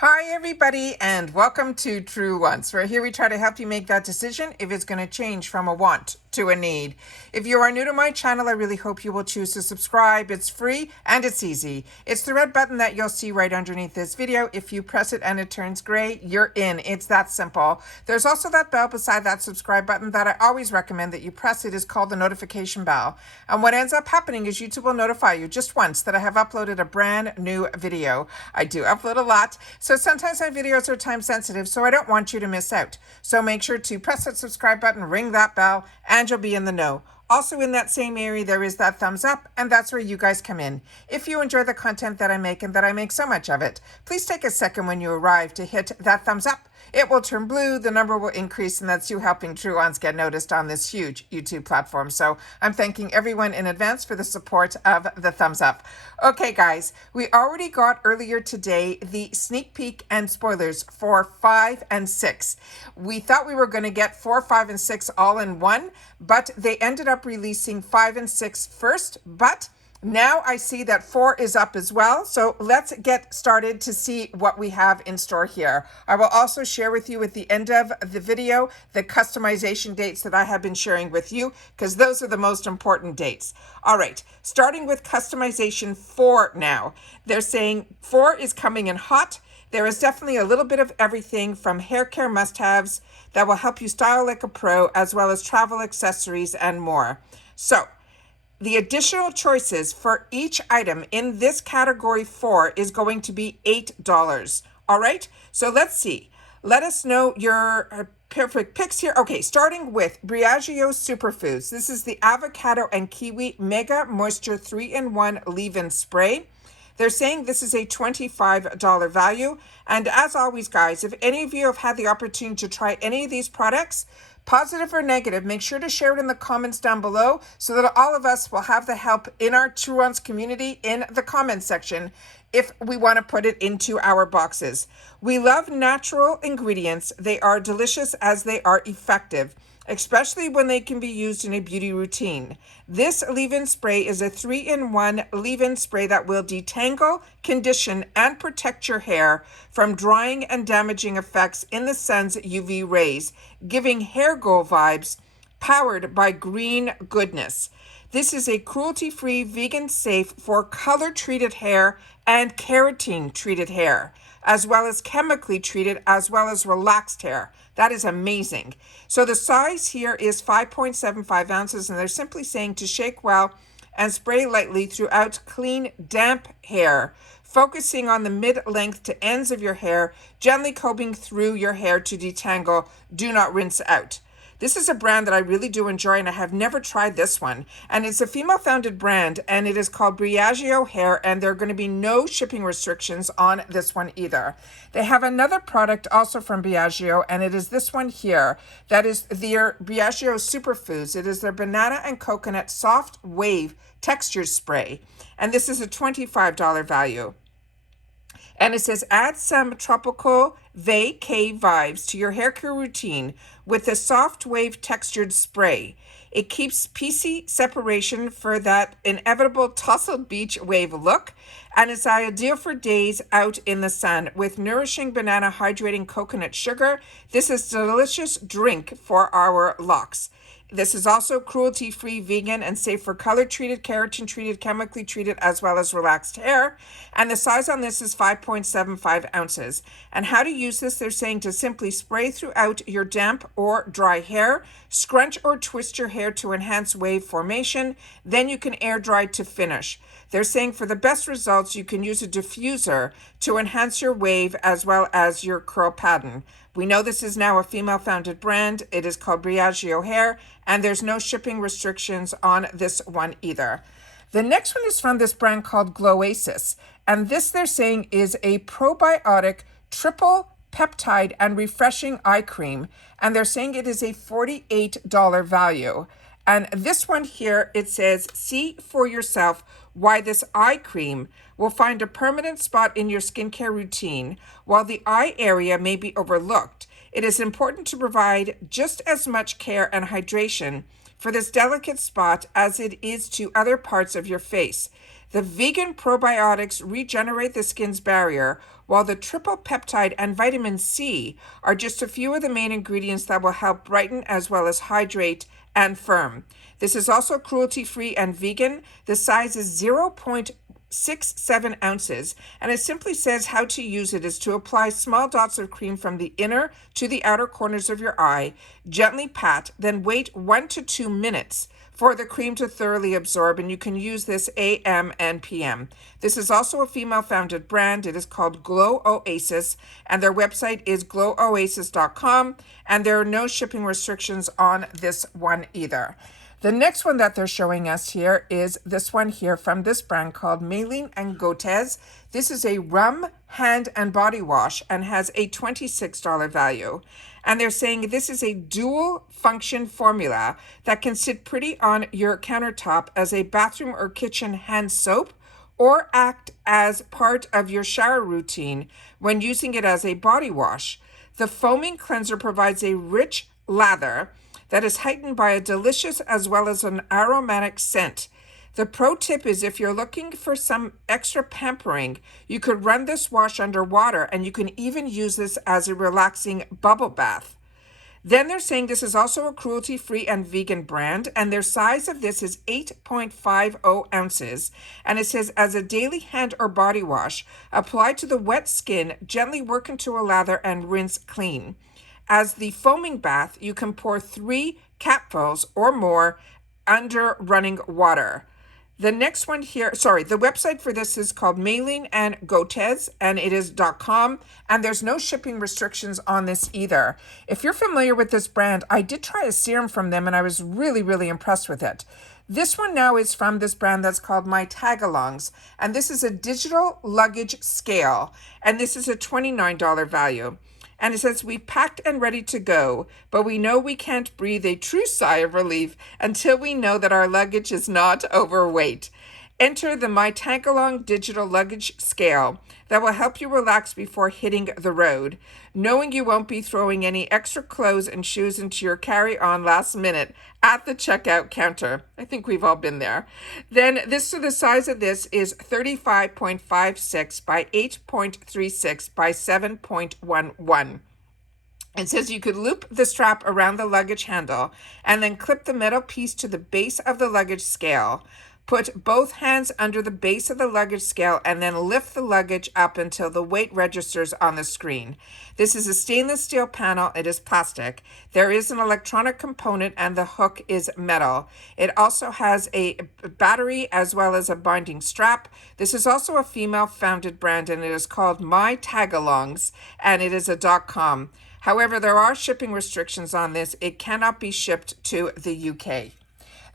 Hi everybody and welcome to True Wants, where here we try to help you make that decision if it's going to change from a want to a need. If you are new to my channel, I really hope you will choose to subscribe. It's free and it's easy. It's the red button that you'll see right underneath this video. If you press it and it turns gray, you're in. It's that simple. There's also that bell beside that subscribe button that I always recommend that you press. It is called the notification bell. And what ends up happening is YouTube will notify you just once that I have uploaded a brand new video. I do upload a lot. So sometimes my videos are time sensitive, so I don't want you to miss out. So make sure to press that subscribe button, ring that bell, and you'll be in the know. Also in that same area, there is that thumbs up, and that's where you guys come in. If you enjoy the content that I make and that I make so much of it, please take a second when you arrive to hit that thumbs up. It will turn blue, the number will increase, and that's you helping True Ones get noticed on this huge YouTube platform. So I'm thanking everyone in advance for the support of the thumbs up. Okay, guys, we already got earlier today the sneak peek and spoilers for 5 and 6. We thought we were going to get 4, 5, and 6 all in one, but they ended up releasing 5 and 6 first, but now I see that 4 is up as well. So let's get started to see what we have in store here. I will also share with you at the end of the video the customization dates that I have been sharing with you, because those are the most important dates. All right, starting with customization 4 now. They're saying 4 is coming in hot. There is definitely a little bit of everything from hair care must-haves that will help you style like a pro, as well as travel accessories and more. So the additional choices for each item in this category 4 is going to be $8. All right, so let's see. Let us know your perfect picks here. Okay, starting with Briageo Superfoods. This is the avocado and kiwi mega moisture 3-in-1 leave-in spray. They're saying this is a $25 value. And as always, guys, if any of you have had the opportunity to try any of these products, positive or negative, make sure to share it in the comments down below so that all of us will have the help in our True Ones community in the comments section if we want to put it into our boxes. We love natural ingredients. They are delicious as they are effective, especially when they can be used in a beauty routine. This leave-in spray is a 3-in-1 leave-in spray that will detangle, condition, and protect your hair from drying and damaging effects in the sun's UV rays, giving hair glow vibes, powered by green goodness. This is a cruelty-free, vegan-safe for color-treated hair and keratin-treated hair, as well as chemically treated, as well as relaxed hair. That is amazing. So the size here is 5.75 ounces, and they're simply saying to shake well and spray lightly throughout clean, damp hair, focusing on the mid-length to ends of your hair, gently combing through your hair to detangle. Do not rinse out. This is a brand that I really do enjoy, and I have never tried this one. And it's a female-founded brand, and it is called Briageo Hair, and there are going to be no shipping restrictions on this one either. They have another product also from Briageo, and it is this one here. That is their Briageo Superfoods. It is their banana and coconut soft wave texture spray, and this is a $25 value. And it says, add some tropical vacay vibes to your hair care routine with a soft wave textured spray. It keeps PC separation for that inevitable tousled beach wave look, and it's ideal for days out in the sun with nourishing banana hydrating coconut sugar. This is a delicious drink for our locks. This is also cruelty-free, vegan, and safe for color-treated, keratin-treated, chemically treated, as well as relaxed hair. And the size on this is 5.75 ounces. And how to use this, they're saying to simply spray throughout your damp or dry hair, scrunch or twist your hair to enhance wave formation, then you can air dry to finish. They're saying for the best results, you can use a diffuser to enhance your wave as well as your curl pattern. We know this is now a female-founded brand. It is called Briageo Hair, and there's no shipping restrictions on this one either. The next one is from this brand called Gloasis, and this they're saying is a probiotic triple peptide and refreshing eye cream, and they're saying it is a $48 value. And this one here, it says, see for yourself why this eye cream will find a permanent spot in your skincare routine. While the eye area may be overlooked, it is important to provide just as much care and hydration for this delicate spot as it is to other parts of your face. The vegan probiotics regenerate the skin's barrier, while the triple peptide and vitamin C are just a few of the main ingredients that will help brighten as well as hydrate and firm. This is also cruelty-free and vegan. The size is 0.67 ounces, and it simply says how to use it is to apply small dots of cream from the inner to the outer corners of your eye, gently pat, then wait 1 to 2 minutes for the cream to thoroughly absorb, and you can use this AM and PM. This is also a female-founded brand. It is called Glow Oasis, and their website is glowoasis.com, and there are no shipping restrictions on this one either. The next one that they're showing us here is this one here from this brand called Maylene and Gotez. This is a rum hand and body wash and has a $26 value. And they're saying this is a dual function formula that can sit pretty on your countertop as a bathroom or kitchen hand soap, or act as part of your shower routine when using it as a body wash. The foaming cleanser provides a rich lather that is heightened by a delicious as well as an aromatic scent. The pro tip is if you're looking for some extra pampering, you could run this wash under water, and you can even use this as a relaxing bubble bath. Then they're saying this is also a cruelty-free and vegan brand, and their size of this is 8.50 ounces. And it says, as a daily hand or body wash, apply to the wet skin, gently work into a lather, and rinse clean. As the foaming bath, you can pour 3 capfuls or more under running water. The next one here, the website for this is called Maylene and Gotez, and it is .com, and there's no shipping restrictions on this either. If you're familiar with this brand, I did try a serum from them, and I was really, really impressed with it. This one now is from this brand that's called My Tagalongs, and this is a digital luggage scale, and this is a $29 value. And it says, we packed and ready to go, but we know we can't breathe a true sigh of relief until we know that our luggage is not overweight. Enter the My Tagalong digital luggage scale that will help you relax before hitting the road, knowing you won't be throwing any extra clothes and shoes into your carry-on last minute at the checkout counter. I think we've all been there. Then the size of this is 35.56 by 8.36 by 7.11. It says you could loop the strap around the luggage handle and then clip the metal piece to the base of the luggage scale. Put both hands under the base of the luggage scale and then lift the luggage up until the weight registers on the screen. This is a stainless steel panel. It is plastic. There is an electronic component and the hook is metal. It also has a battery as well as a binding strap. This is also a female-founded brand, and it is called My Tagalongs, and it is a .com. However, there are shipping restrictions on this. It cannot be shipped to the UK.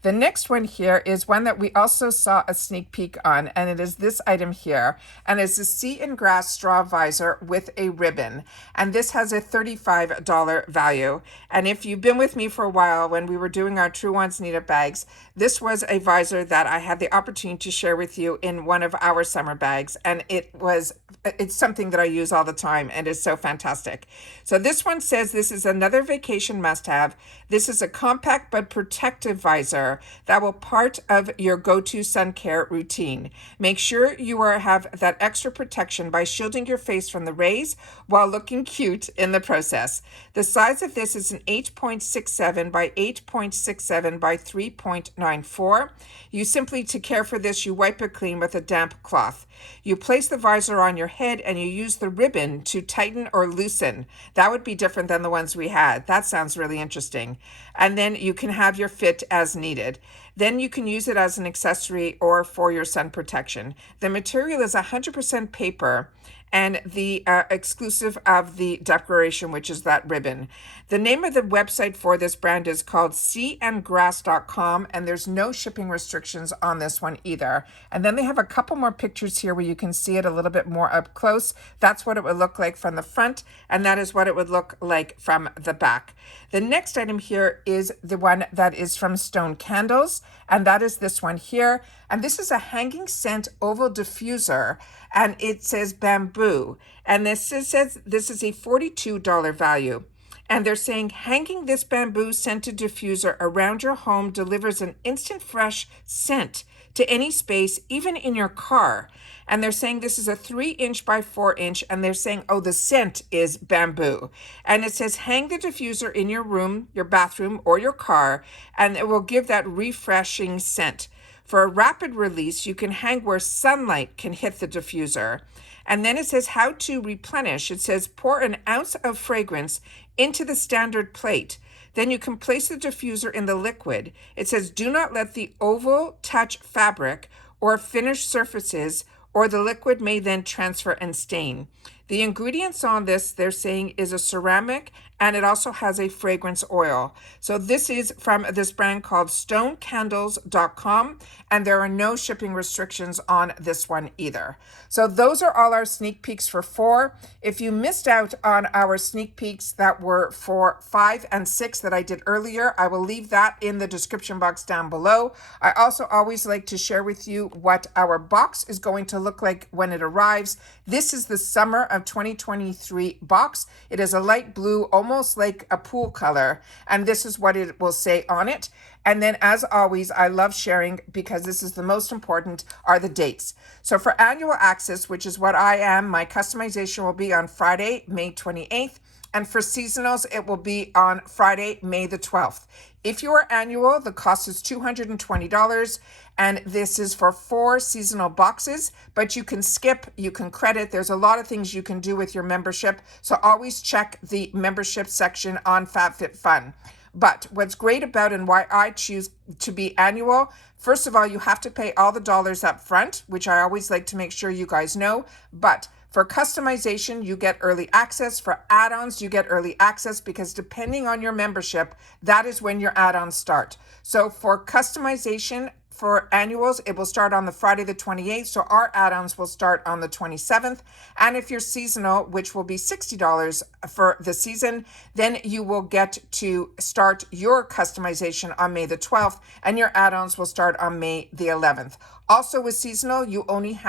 The next one here is one that we also saw a sneak peek on, and it is this item here, and it's a sea and grass straw visor with a ribbon, and this has a $35 value. And if you've been with me for a while, when we were doing our True Ones Needed bags, this was a visor that I had the opportunity to share with you in one of our summer bags, and it's something that I use all the time, and it's so fantastic. So this one says this is another vacation must-have. This is a compact but protective visor that will part of your go-to sun care routine. Make sure you have that extra protection by shielding your face from the rays while looking cute in the process. The size of this is an 8.67 by 8.67 by 3.94. You simply, to care for this, you wipe it clean with a damp cloth. You place the visor on your head and you use the ribbon to tighten or loosen. That would be different than the ones we had. That sounds really interesting. And then you can have your fit as needed. Then you can use it as an accessory or for your sun protection. The material is 100% paper, and the exclusive of the decoration, which is that ribbon. The name of the website for this brand is called seaandgrass.com, and there's no shipping restrictions on this one either. And then they have a couple more pictures here where you can see it a little bit more up close. That's what it would look like from the front, and that is what it would look like from the back. The next item here is the one that is from Stone Candles, and that is this one here. And this is a hanging scent oval diffuser, and it says bamboo. And this says this is a $42 value. And they're saying hanging this bamboo scented diffuser around your home delivers an instant fresh scent to any space, even in your car. And they're saying this is a 3" by 4" and they're saying, oh, the scent is bamboo. And it says hang the diffuser in your room, your bathroom, or your car, and it will give that refreshing scent. For a rapid release, you can hang where sunlight can hit the diffuser. And then it says how to replenish. It says pour an ounce of fragrance into the standard plate. Then you can place the diffuser in the liquid. It says do not let the oval touch fabric or finished surfaces, or the liquid may then transfer and stain. The ingredients on this, they're saying, is a ceramic, and it also has a fragrance oil. So this is from this brand called stonecandles.com, and there are no shipping restrictions on this one either. So those are all our sneak peeks for 4. If you missed out on our sneak peeks that were for 5 and 6 that I did earlier, I will leave that in the description box down below. I also always like to share with you what our box is going to look like when it arrives. This is the summer of 2023 box. It is a light blue, almost like a pool color, and this is what it will say on it. And then, as always, I love sharing, because this is the most important, are the dates. So for annual access, which is what I am, my customization will be on Friday, May 28th. And for seasonals, it will be on Friday, May the 12th. If you are annual, the cost is $220, and this is for 4 seasonal boxes, but you can skip, you can credit. There's a lot of things you can do with your membership, so always check the membership section on FabFitFun. But what's great about and why I choose to be annual, first of all, you have to pay all the dollars up front, which I always like to make sure you guys know, but for customization, you get early access. For add-ons, you get early access, because depending on your membership, that is when your add-ons start. So for customization, for annuals, it will start on the Friday the 28th, so our add-ons will start on the 27th. And if you're seasonal, which will be $60 for the season, then you will get to start your customization on May the 12th, and your add-ons will start on May the 11th. Also with seasonal, you only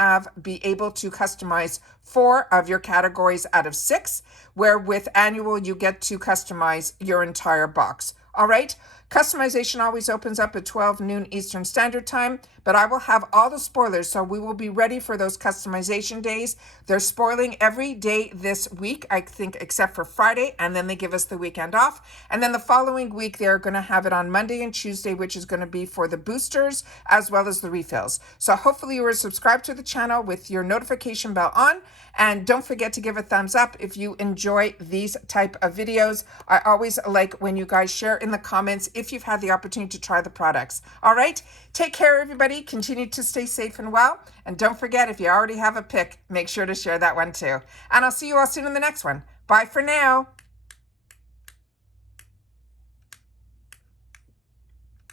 be able to customize 4 of your categories out of 6, where with annual, you get to customize your entire box. All right. Customization always opens up at 12 noon Eastern Standard Time, but I will have all the spoilers, so we will be ready for those customization days. They're spoiling every day this week, I think, except for Friday, and then they give us the weekend off. And then the following week, they're going to have it on Monday and Tuesday, which is going to be for the boosters as well as the refills. So hopefully you are subscribed to the channel with your notification bell on, and don't forget to give a thumbs up if you enjoy these type of videos. I always like when you guys share in the comments if you've had the opportunity to try the products. All right, take care, everybody. Continue to stay safe and well. And don't forget, if you already have a pick, make sure to share that one too. And I'll see you all soon in the next one. Bye for now.